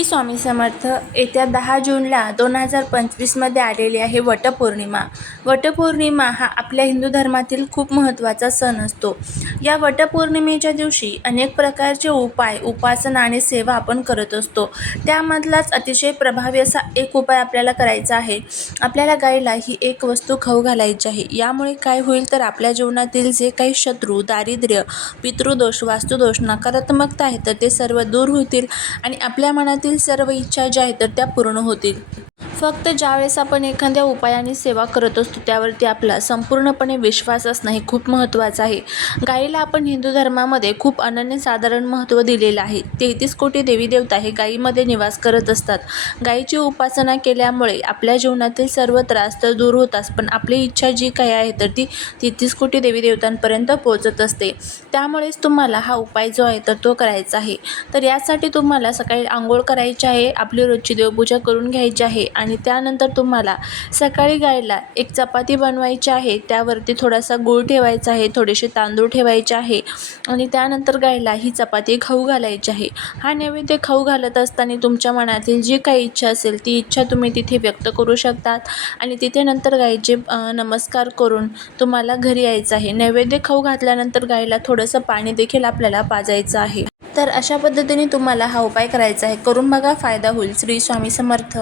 श्री स्वामी समर्थ. येत्या 10 जूनला 2025मध्ये आलेली आहे वटपौर्णिमा. वटपौर्णिमा हा आपल्या हिंदू धर्मातील खूप महत्त्वाचा सण असतो. या वटपौर्णिमेच्या दिवशी अनेक प्रकारचे उपाय, उपासना आणि सेवा आपण करत असतो. त्यामधलाच अतिशय प्रभावी असा एक उपाय आपल्याला करायचा आहे. आपल्याला गायीला ही एक वस्तू खाऊ घालायची आहे. यामुळे काय होईल तर आपल्या जीवनातील जे काही शत्रू, दारिद्र्य, पितृदोष, वास्तुदोष, नकारात्मकता आहे तर ते सर्व दूर होतील आणि आपल्या मनातील सर्व इच्छा ज्या आहेत तर त्या पूर्ण होतील. फक्त ज्यावेळेस आपण एखाद्या उपायाने सेवा करत असतो त्यावरती आपला संपूर्णपणे विश्वास असणं हे खूप महत्त्वाचं आहे. गायीला आपण हिंदू धर्मामध्ये खूप अनन्यसाधारण महत्त्व दिलेलं आहे. 33 कोटी देवी देवता हे गायीमध्ये निवास करत असतात. गायीची उपासना केल्यामुळे आपल्या जीवनातील सर्व त्रास तर दूर होतात, पण आपली इच्छा जी काही आहे तर ती 33 कोटी देवी देवतांपर्यंत पोहोचत असते. त्यामुळेच तुम्हाला हा उपाय जो आहे तर तो करायचा आहे. तर यासाठी तुम्हाला सकाळी आंघोळ करायची आहे, आपली रोजची देवपूजा करून घ्यायची आहे आणि त्यानंतर तुम्हाला सकाळी गायीला एक चपाती बनवायची आहे. त्यावरती थोडासा गूळ ठेवायचा आहे, थोडेसे तांदूळ ठेवायचे आहे आणि त्यानंतर गायीला ही चपाती खाऊ घालायची आहे. हा नैवेद्य खाऊ घालत असताना तुमच्या मनातील जी काही इच्छा असेल ती इच्छा तुम्ही तिथे व्यक्त करू शकतात आणि तिथे नंतर गायीचे नमस्कार करून तुम्हाला घरी यायचं आहे. नैवेद्य खाऊ घातल्यानंतर गायीला थोडंसं पाणी देखील आपल्याला पाजायचं आहे. तर अशा पद्धतीने तुम्हाला हा उपाय करायचा आहे. करून बघा, फायदा होईल. श्री स्वामी समर्थ.